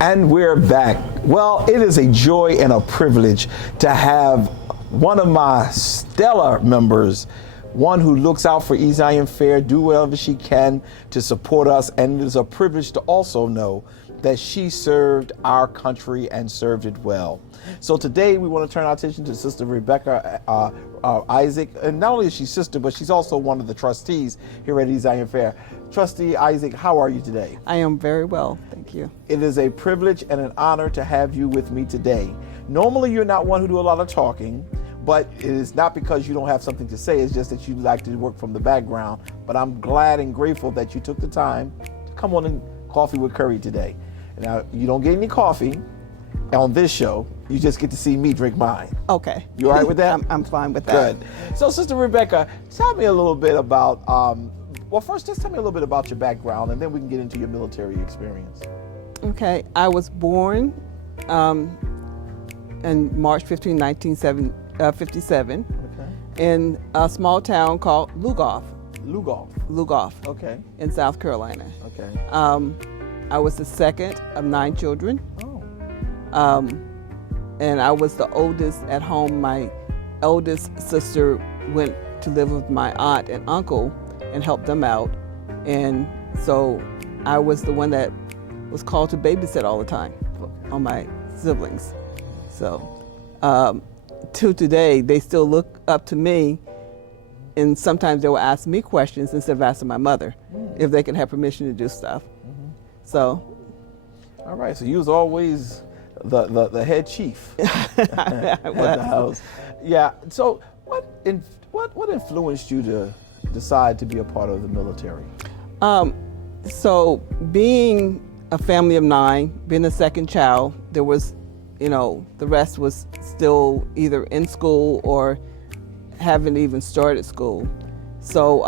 And we're back. Well, it is a joy and a privilege to have one of my stellar members, one who looks out for East Zion Fair, do whatever she can to support us. And it is a privilege to also know that she served our country and served it well. So today we want to turn our attention to Sister Rebecca Isaac. And not only is she sister, but she's also one of the trustees here at East Zion Fair. Trustee Isaac, how are you today? I am very well, thank you. It is a privilege and an honor to have you with me today. Normally you're not one who do a lot of talking, but it is not because you don't have something to say, it's just that you like to work from the background. But I'm glad and grateful that you took the time to come on and Coffee with Curry today. Now, you don't get any coffee on this show, you just get to see me drink mine. Okay. You all right with that? I'm fine with that. Good. So, Sister Rebecca, tell me a little bit about, well, first, just tell me a little bit about your background, and then we can get into your military experience. Okay. I was born in March 15, 1957, in a small town called Lugoff. Lugoff. Okay. In South Carolina. Okay. I was the second of 9 children. Oh. And I was the oldest at home. My eldest sister went to live with my aunt and uncle and helped them out. And so I was the one that was called to babysit all the time on my siblings. So to today, they still look up to me, and sometimes they will ask me questions instead of asking my mother if they can have permission to do stuff. So. All right, so you was always the head chief at the house. Yeah, so what influenced you to decide to be a part of the military? So being a family of 9, being the second child, there was, the rest was still either in school or haven't even started school. So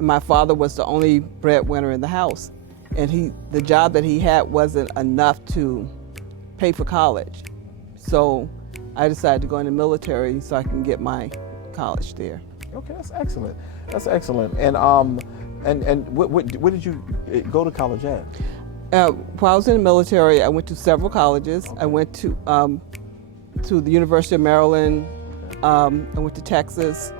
my father was the only breadwinner in the house, and the job that he had wasn't enough to pay for college. So I decided to go in the military so I can get my college there. Okay, that's excellent. That's excellent. And where did you go to college at? While I was in the military, I went to several colleges. Okay. I went to the University of Maryland. I went to Texas,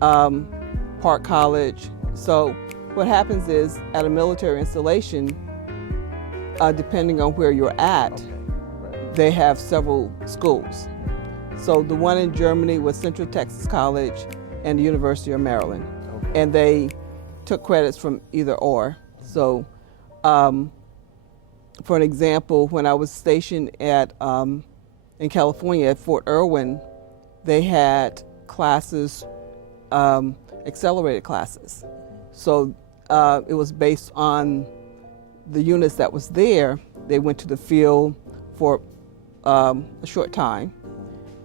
Park College. So what happens is, at a military installation, depending on where you're at, they have several schools. So the one in Germany was Central Texas College and the University of Maryland. Okay. And they took credits from either or. So for an example, when I was stationed in California at Fort Irwin, they had classes, accelerated classes. So it was based on the units that was there. They went to the field for a short time,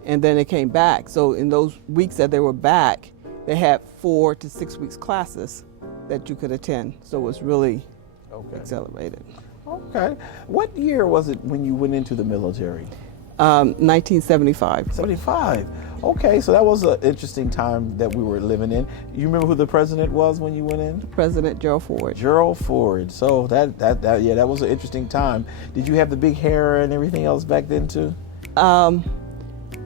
and then they came back. So in those weeks that they were back, they had 4 to 6 weeks classes that you could attend. So it was really accelerated. Okay. What year was it when you went into the military? 1975. 75. Okay, so that was an interesting time that we were living in. You remember who the president was when you went in? President Gerald Ford. Gerald Ford. So that was an interesting time. Did you have the big hair and everything else back then too? In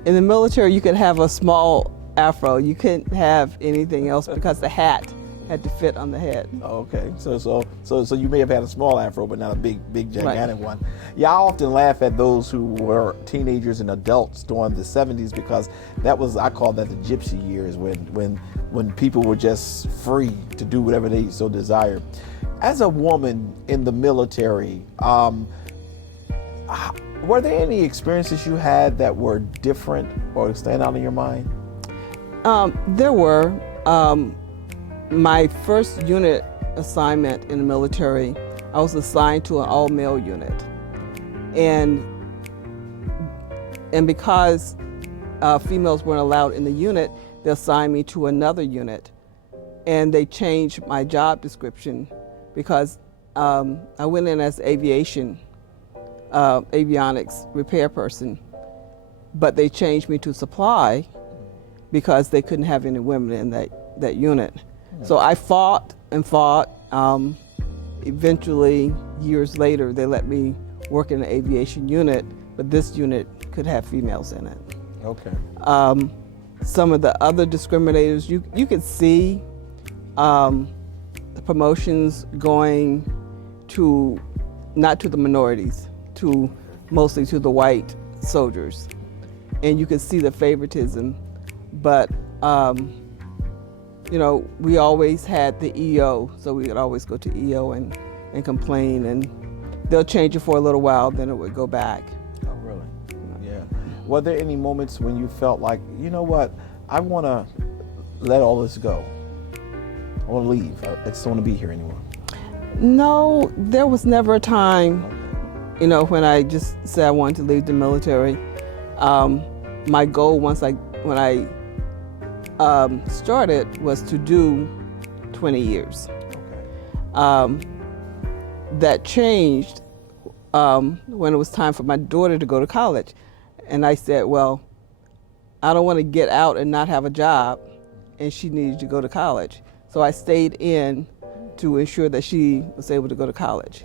the military, you could have a small afro. You couldn't have anything else because the hat had to fit on the head. Okay, so you may have had a small afro, but not a big gigantic one. Yeah, I often laugh at those who were teenagers and adults during the 70s, because I call that the gypsy years, when people were just free to do whatever they so desired. As a woman in the military, were there any experiences you had that were different or stand out in your mind? There were. My first unit assignment in the military, I was assigned to an all-male unit. And because females weren't allowed in the unit, they assigned me to another unit. And they changed my job description because I went in as avionics repair person, but they changed me to supply because they couldn't have any women in that unit. So I fought and fought. Eventually, years later, they let me work in the aviation unit, but this unit could have females in it. Okay. Some of the other discriminators, you could see the promotions going to, not to the minorities, to mostly to the white soldiers. And you could see the favoritism, but we always had the EO, so we could always go to EO and complain, and they'll change it for a little while, then it would go back. Oh, really? Yeah. Were there any moments when you felt like, you know what, I want to let all this go? I want to leave. I just don't want to be here anymore. No, there was never a time, when I just said I wanted to leave the military. My goal when I started was to do 20 years. Okay. That changed when it was time for my daughter to go to college. And I said, well, I don't want to get out and not have a job, and she needed to go to college. So I stayed in to ensure that she was able to go to college.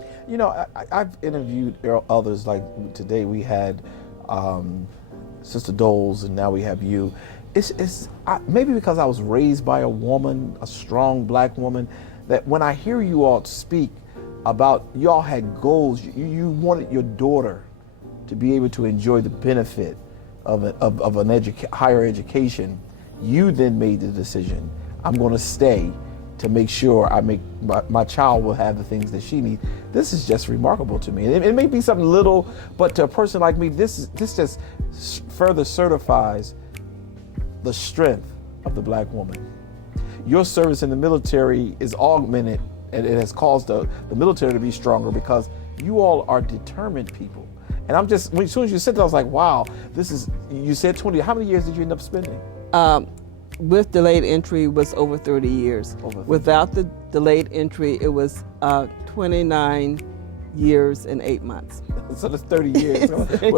I've interviewed others, like today we had Sister Doles, and now we have you. Maybe because I was raised by a woman, a strong black woman, that when I hear you all speak about y'all had goals, you wanted your daughter to be able to enjoy the benefit of an higher education. You then made the decision, I'm going to stay to make sure my child will have the things that she needs. This is just remarkable to me. It may be something little, but to a person like me, this just further certifies the strength of the black woman. Your service in the military is augmented, and it has caused the military to be stronger because you all are determined people. And as soon as you said that, I was like, wow, you said 20, how many years did you end up spending? With delayed entry was over 30 years. Without the delayed entry, it was 29 years and 8 months. So that's 30 years.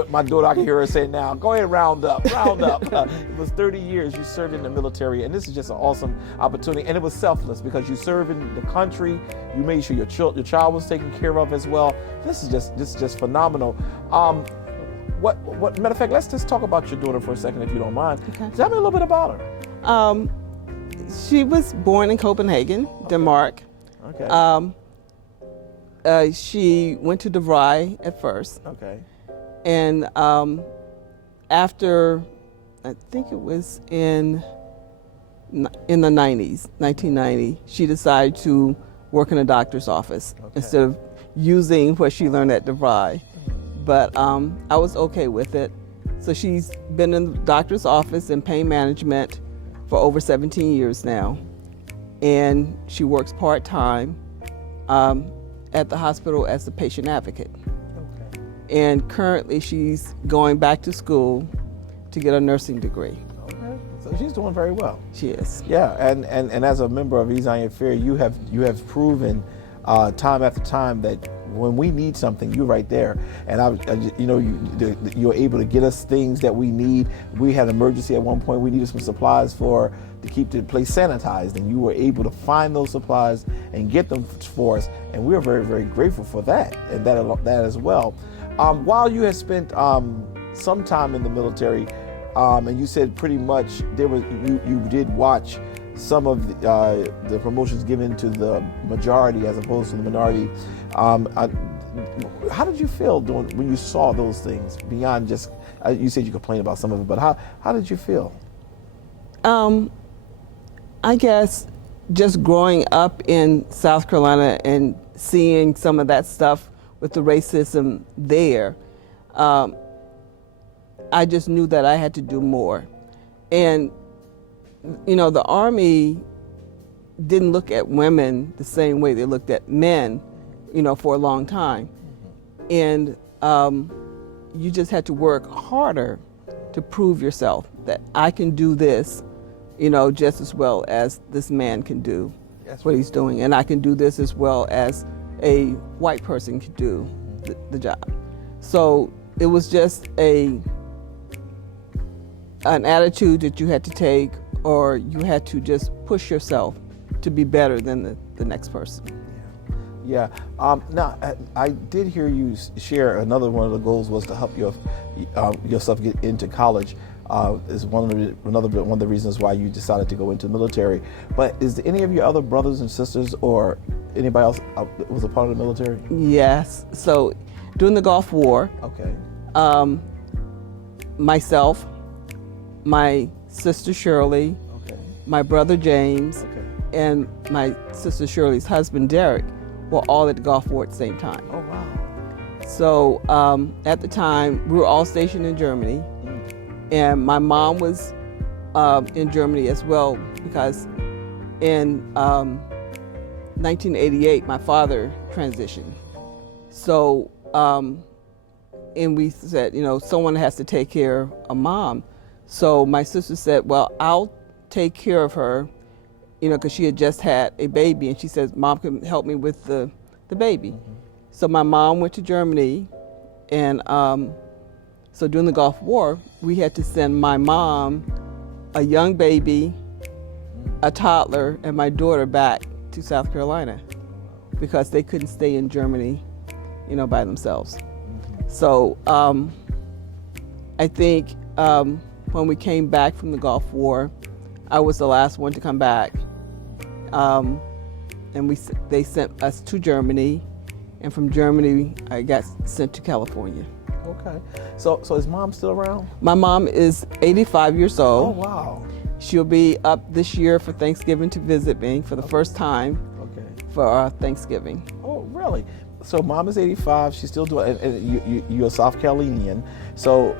My daughter, I can hear her say now, go ahead, round up. It was 30 years you served in the military, and this is just an awesome opportunity. And it was selfless because you served in the country, you made sure your child was taken care of as well. This is just phenomenal. Matter of fact, let's just talk about your daughter for a second, if you don't mind. Okay. Tell me a little bit about her. She was born in Copenhagen, Denmark. Okay. She went to DeVry at first. Okay. And after, I think it was in the 90s, 1990, she decided to work in a doctor's office instead of using what she learned at DeVry. But I was okay with it. So she's been in the doctor's office in pain management for over 17 years now. And she works part-time at the hospital as a patient advocate. Okay. And currently she's going back to school to get a nursing degree. Okay. So she's doing very well. She is. Yeah, and as a member of Isaiah Fair, you have proven time after time that when we need something, you're right there. And you're able to get us things that we need. We had an emergency at one point. We needed some supplies to keep the place sanitized, and you were able to find those supplies and get them for us. And we're very, very grateful for that and that as well. While you had spent some time in the military, and you said pretty much you did watch some of the promotions given to the majority as opposed to the minority. How did you feel when you saw those things beyond just, you said you complained about some of it, but how did you feel? I guess just growing up in South Carolina and seeing some of that stuff with the racism there, I just knew that I had to do more. And the Army didn't look at women the same way they looked at men, for a long time. And you just had to work harder to prove yourself that I can do this, just as well as this man can do what he's doing. And I can do this as well as a white person could do the job. So it was just an attitude that you had to take, or you had to just push yourself to be better than the next person. Yeah. Now, I did hear you share another one of the goals was to help yourself get into college. Is one of the reasons why you decided to go into the military. But is any of your other brothers and sisters or anybody else was a part of the military? Yes. So during the Gulf War, Okay. Myself, my sister Shirley, Okay. my brother James, Okay. and my sister Shirley's husband Derek were all at the Gulf War at the same time. Oh wow. So at the time, we were all stationed in Germany, and my mom was in Germany as well because in 1988, my father transitioned. So, and we said, someone has to take care of mom. So my sister said, well, I'll take care of her, because she had just had a baby, and she says, Mom can help me with the baby. Mm-hmm. So my mom went to Germany, and so during the Gulf War, we had to send my mom, a young baby, a toddler, and my daughter back to South Carolina because they couldn't stay in Germany, by themselves. Mm-hmm. So I think when we came back from the Gulf War, I was the last one to come back. And they sent us to Germany, and from Germany, I got sent to California. Okay. So is mom still around? My mom is 85 years old. Oh, wow. She'll be up this year for Thanksgiving to visit me for the first time for Thanksgiving. Oh, really? So mom is 85. She's still doing, and you're a South Carolinian. So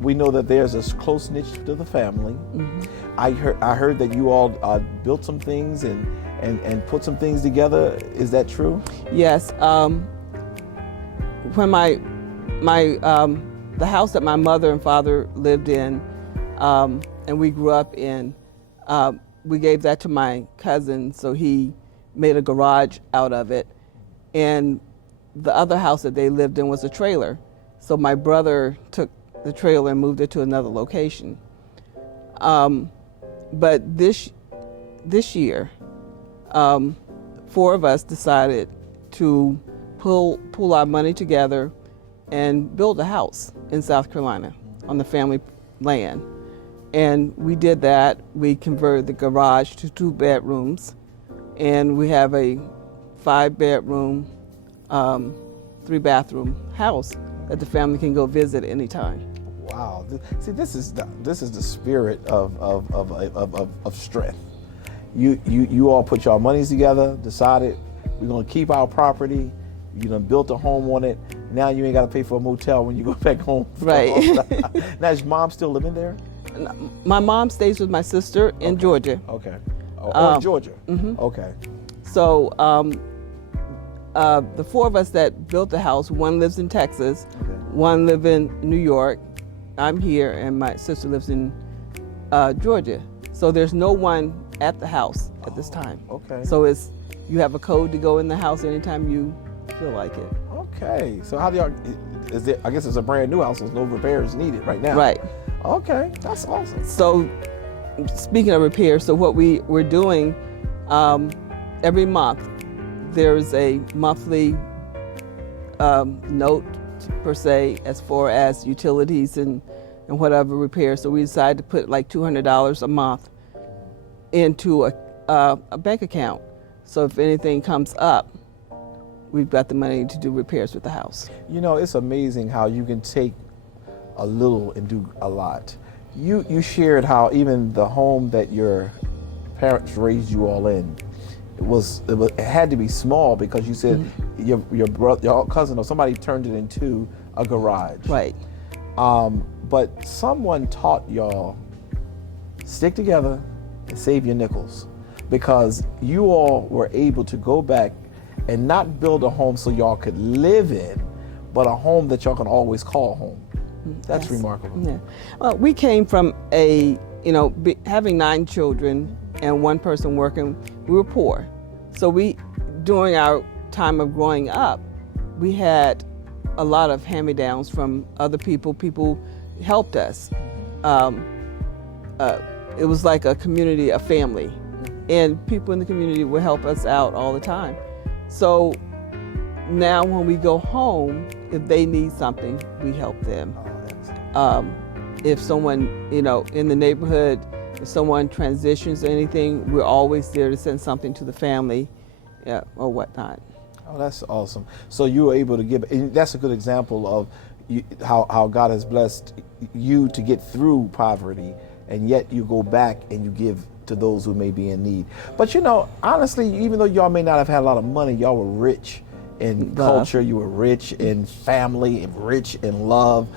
we know that there's a close niche to the family. Mm-hmm. I heard that you all built some things and put some things together. Is that true? Yes. When the house that my mother and father lived in, and we grew up in, we gave that to my cousin, so he made a garage out of it. And the other house that they lived in was a trailer. So my brother took the trailer and moved it to another location. But this year, 4 of us decided to pull our money together and build a house in South Carolina on the family land. And we did that. We converted the garage to 2 bedrooms, and we have a 5-bedroom, 3-bathroom house that the family can go visit anytime. Wow. See, this is the spirit of strength. You all put your monies together, decided we're gonna keep our property. You done built a home on it. Now you ain't got to pay for a motel when you go back home. Right. Now is mom still living there? My mom stays with my sister in Georgia. Okay. In Georgia. Mm-hmm. Okay. So the 4 of us that built the house, one lives in Texas, one lives in New York. I'm here, and my sister lives in Georgia. So there's no one at the house at this time. Okay. So you have a code to go in the house anytime you feel like it. Okay. So how do y'all? I guess it's a brand new house. There's no repairs needed right now. Right. Okay, that's awesome. So, speaking of repairs, so what we're doing every month, there's a monthly note per se as far as utilities and whatever repairs. So we decided to put like $200 a month into a bank account. So if anything comes up, we've got the money to do repairs with the house. It's amazing how you can take a little and do a lot. You shared how even the home that your parents raised you all in, it had to be small because you said your brother, your cousin, or somebody turned it into a garage. Right. But someone taught y'all stick together and save your nickels, because you all were able to go back and not build a home so y'all could live in, but a home that y'all can always call home. That's remarkable. Yeah. Well, we came from having 9 children and 1 person working. We were poor. So during our time of growing up, we had a lot of hand-me-downs from other people. People helped us. It was like a community, a family. And people in the community would help us out all the time. So now when we go home, if they need something, we help them. If someone, in the neighborhood, if someone transitions or anything, we're always there to send something to the family, or whatnot. Oh, that's awesome. So you were able to give, and that's a good example of how God has blessed you to get through poverty, and yet you go back and you give to those who may be in need. But honestly, even though y'all may not have had a lot of money, y'all were rich in culture, you were rich in family, and rich in love,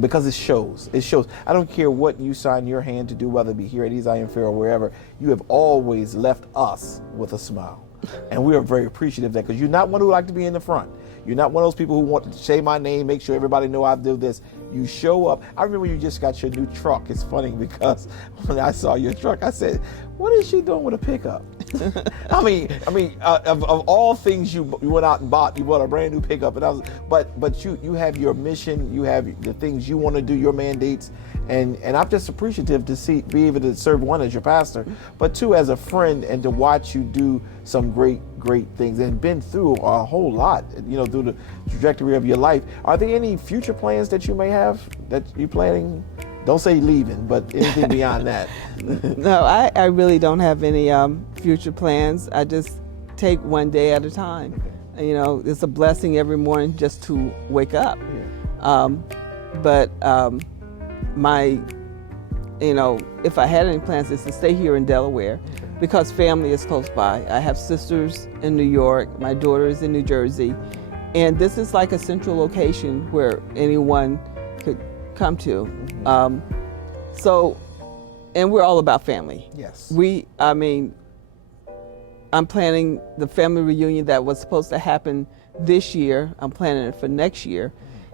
because it shows. It shows. I don't care what you sign your hand to do, whether it be here at Zion Fair or wherever, you have always left us with a smile. And we are very appreciative of that, because you're not one who like to be in the front. You're not one of those people who want to say my name, make sure everybody know I do this. You show up. I remember you just got your new truck. It's funny because when I saw your truck, I said, "What is she doing with a pickup?" Of all things you went out and bought, you bought a brand new pickup, and but you have your mission, you have the things you want to do, your mandates, and I'm just appreciative to be able to serve, one, as your pastor, but two, as a friend, and to watch you do some great things, and been through a whole lot, through the trajectory of your life. Are there any future plans that you may have that you're planning? Don't say leaving, but anything beyond that? No, I really don't have any future plans. I just take one day at a time. Okay. It's a blessing every morning just to wake up. Yeah. If I had any plans, is to stay here in Delaware, okay, because family is close by. I have sisters in New York. My daughter is in New Jersey. And this is like a central location where anyone could come to. And we're all about family. Yes. I'm planning the family reunion that was supposed to happen this year. I'm planning it for next year.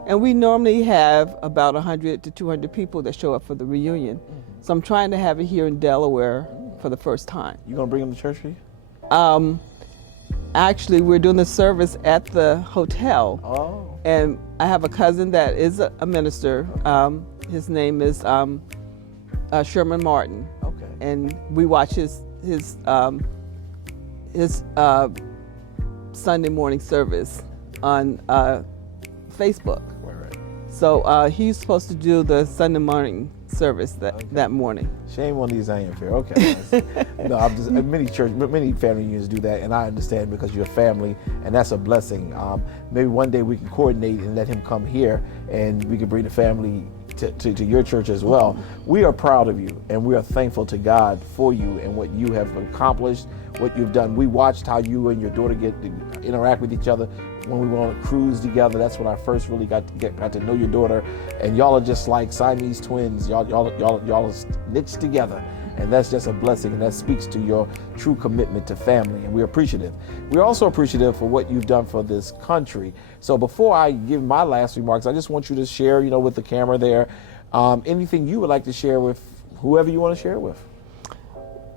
And we normally have about 100 to 200 people that show up for the reunion. So I'm trying to have it here in Delaware for the first time. You gonna bring them to church for you? Actually, we're doing the service at the hotel. Oh. And I have a cousin that is a minister. His name is Sherman Martin. Okay. And we watch his Sunday morning service on Facebook. Right. So he's supposed to do the Sunday morning service that morning. Shame on these Zion Fair. Okay. No, many family unions do that, and I understand, because you're family, and that's a blessing. Maybe one day we can coordinate and let him come here, and we can bring the family to your church as well. We are proud of you, and we are thankful to God for you and what you have accomplished, what you've done. We watched how you and your daughter get to interact with each other when we went on a cruise together. That's when I first really got to know your daughter, and y'all are just like Siamese twins. Y'all are knitted together, and that's just a blessing, and that speaks to your true commitment to family, and we're appreciative. We're also appreciative for what you've done for this country. So before I give my last remarks, I just want you to share, with the camera there, anything you would like to share with whoever you want to share it with.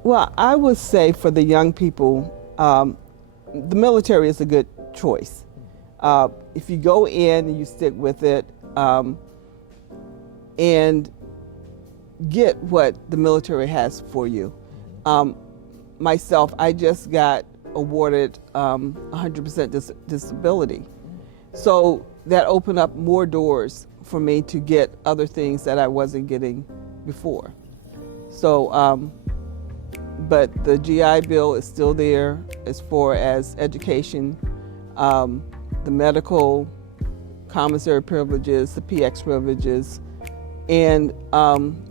Well, I would say for the young people, the military is a good choice. If you go in and you stick with it, and get what the military has for you. Myself, I just got awarded 100% disability. So that opened up more doors for me to get other things that I wasn't getting before. So, but the GI Bill is still there as far as education, the medical, commissary privileges, the PX privileges, and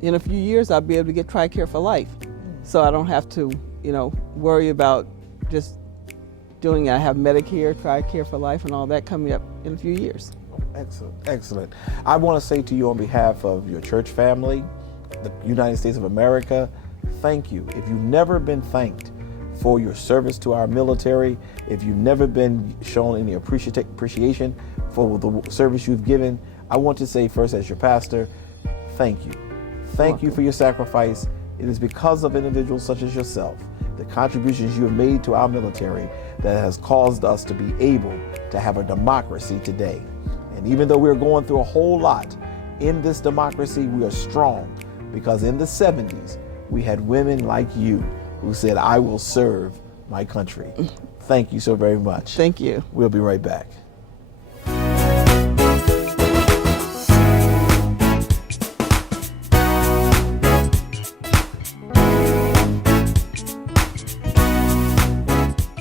in a few years I'll be able to get TRICARE for life. So I don't have to, worry about just doing it. I have Medicare, TRICARE for life, and all that coming up in a few years. Excellent, excellent. I want to say to you on behalf of your church family, the United States of America, thank you. If you've never been thanked for your service to our military, if you've never been shown any appreciation for the service you've given, I want to say first, as your pastor, thank you. Thank you for your sacrifice. It is because of individuals such as yourself, the contributions you have made to our military, that has caused us to be able to have a democracy today. And even though we're going through a whole lot in this democracy, we are strong, because in the 70s, we had women like you who said, I will serve my country. Thank you so very much. Thank you. We'll be right back.